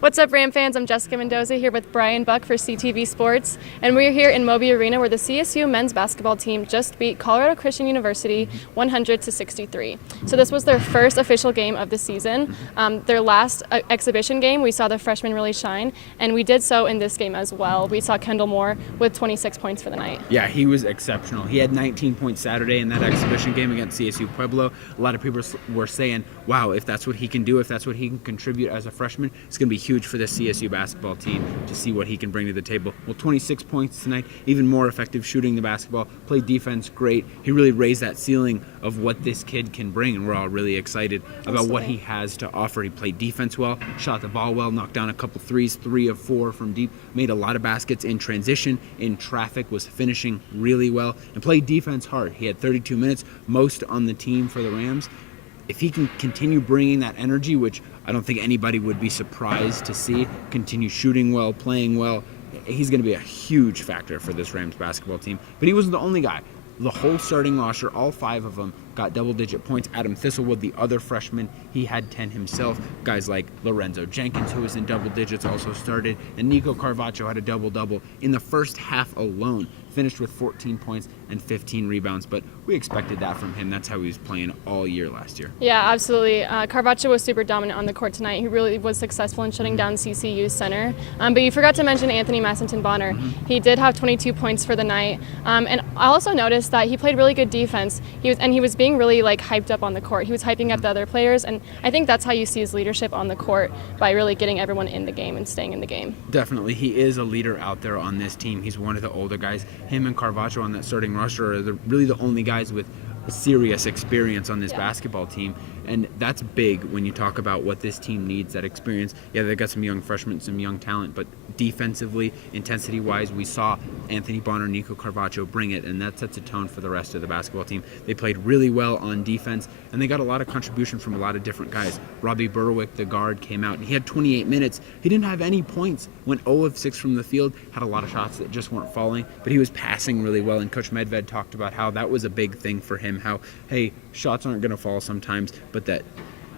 What's up, Ram fans? I'm Jessica Mendoza here with Bryan Buck for CTV Sports, and we're here in Moby Arena where the CSU men's basketball team just beat Colorado Christian University 100-63. So this was their first official game of the season. Their last exhibition game, we saw the freshmen really shine, and we did so in this game as well. We saw Kendall Moore with 26 points for the night. Yeah, he was exceptional. He had 19 points Saturday in that exhibition game against CSU Pueblo. A lot of people were saying, wow, if that's what he can do, if that's what he can contribute as a freshman, it's going to be huge for this CSU basketball team to see what he can bring to the table. Well, 26 points tonight, even more effective shooting the basketball, played defense great. He really raised that ceiling of what this kid can bring, and we're all really excited about what he has to offer. He played defense well, shot the ball well, knocked down a couple threes, 3 of 4 from deep, made a lot of baskets in transition, in traffic, was finishing really well, and played defense hard. He had 32 minutes, most on the team for the Rams. If he can continue bringing that energy, which I don't think anybody would be surprised to see, continue shooting well, playing well, he's going to be a huge factor for this Rams basketball team. But he wasn't the only guy. The whole starting roster, all 5 of them, got double-digit points. Adam Thistlewood, the other freshman, he had 10 himself. Guys like Lorenzo Jenkins, who was in double digits, also started. And Nico Carvacho had a double-double in the first half alone. Finished with 14 points and 15 rebounds, but we expected that from him. That's how he was playing all year last year. Yeah, absolutely. Carvacho was super dominant on the court tonight. He really was successful in shutting down CCU's center. But you forgot to mention Anthony Masinton-Bonner. He did have 22 points for the night. And I also noticed that he played really good defense. He was being really hyped up on the court. He was hyping up the other players, and I think that's how you see his leadership on the court, by really getting everyone in the game and staying in the game. Definitely, he is a leader out there on this team. He's one of the older guys. Him and Carvacho on that starting roster are really the only guys with serious experience on this basketball team, and that's big when you talk about what this team needs, that experience. Yeah, they got some young freshmen, some young talent, but defensively, intensity-wise, we saw Anthony Bonner, Nico Carvacho bring it, and that sets a tone for the rest of the basketball team. They played really well on defense, and they got a lot of contribution from a lot of different guys. Robbie Berwick, the guard, came out, and he had 28 minutes. He didn't have any points, went 0 of 6 from the field, had a lot of shots that just weren't falling, but he was passing really well, and Coach Medved talked about how that was a big thing for him, how, hey, shots aren't going to fall sometimes, but that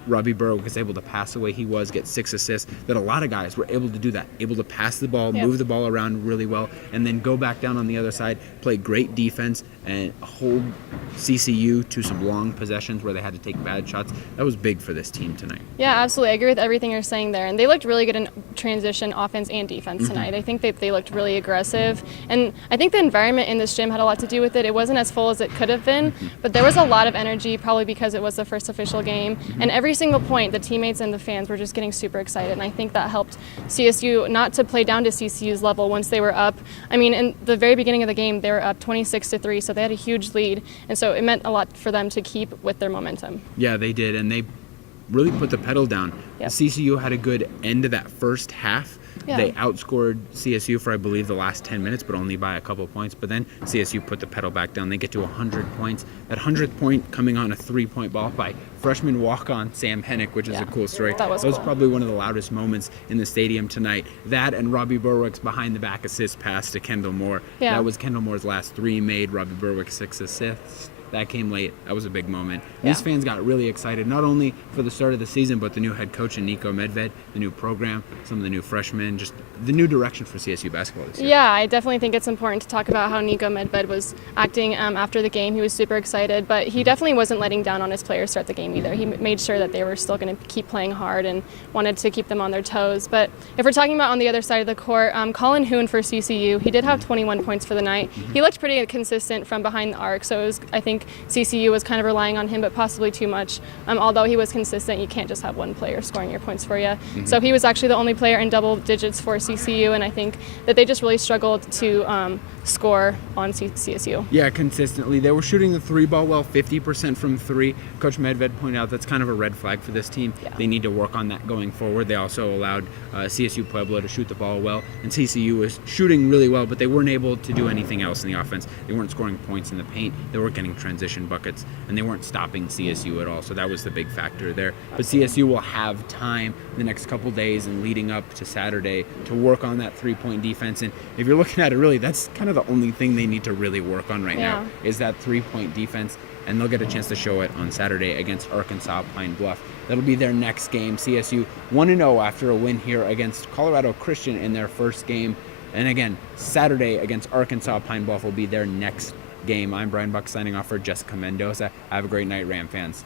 Robbie Berwick was able to pass the way he was, get 6 assists, that a lot of guys were able to do that, able to pass the ball, move the ball around really well, and then go back down on the other side, play great defense, and hold CCU to some long possessions where they had to take bad shots. That was big for this team tonight. Yeah, absolutely. I agree with everything you're saying there. And they looked really good in transition, offense, and defense tonight. I think they looked really aggressive. And I think the environment in this gym had a lot to do with it. It wasn't as full as it could have been, but there was a lot of energy, probably because it was the first official game. And every single point, the teammates and the fans were just getting super excited. And I think that helped CSU not to play down to CCU's level once they were up. I mean, in the very beginning of the game, they were up 26-3, so they had a huge lead. And so it meant a lot for them to keep with their momentum. Yeah, they did, and they really put the pedal down. Yep. CCU had a good end of that first half. Yeah. They outscored CSU for, I believe, the last 10 minutes, but only by a couple points. But then CSU put the pedal back down. They get to 100 points. That 100th point coming on a 3-point ball by freshman walk-on Sam Hennick, which is a cool story. That was cool. Probably one of the loudest moments in the stadium tonight. That and Robbie Berwick's behind-the-back assist pass to Kendall Moore. Yeah. That was Kendall Moore's last 3 made. Robbie Berwick 6 assists. That came late. That was a big moment. These fans got really excited, not only for the start of the season, but the new head coach, Nico Medved, the new program, some of the new freshmen, just the new direction for CSU basketball this year. Yeah, I definitely think it's important to talk about how Nico Medved was acting after the game. He was super excited, but he definitely wasn't letting down on his players throughout the game either. He made sure that they were still going to keep playing hard and wanted to keep them on their toes. But if we're talking about on the other side of the court, Colin Hoon for CCU, he did have 21 points for the night. He looked pretty consistent from behind the arc, so it was, I think CCU was kind of relying on him, but possibly too much. Although he was consistent, you can't just have one player scoring your points for you. So he was actually the only player in double digits for CCU, and I think that they just really struggled to score on CSU. Yeah, consistently. They were shooting the 3 ball well, 50% from 3. Coach Medved pointed out that's kind of a red flag for this team. Yeah. They need to work on that going forward. They also allowed CSU Pueblo to shoot the ball well, and CCU was shooting really well, but they weren't able to do anything else in the offense. They weren't scoring points in the paint. They weren't getting transition buckets, and they weren't stopping CSU at all, so that was the big factor there. But CSU will have time the next couple days and leading up to Saturday to work on that 3-point defense, and if you're looking at it, really, that's kind of the only thing they need to really work on right now, is that 3-point defense. and they'll get a chance to show it on Saturday against Arkansas Pine Bluff. That'll be their next game. CSU 1-0 after a win here against Colorado Christian in their first game. And again, Saturday against Arkansas Pine Bluff will be their next game. I'm Bryan Buck signing off for Jessica Mendoza. Have a great night, Ram fans.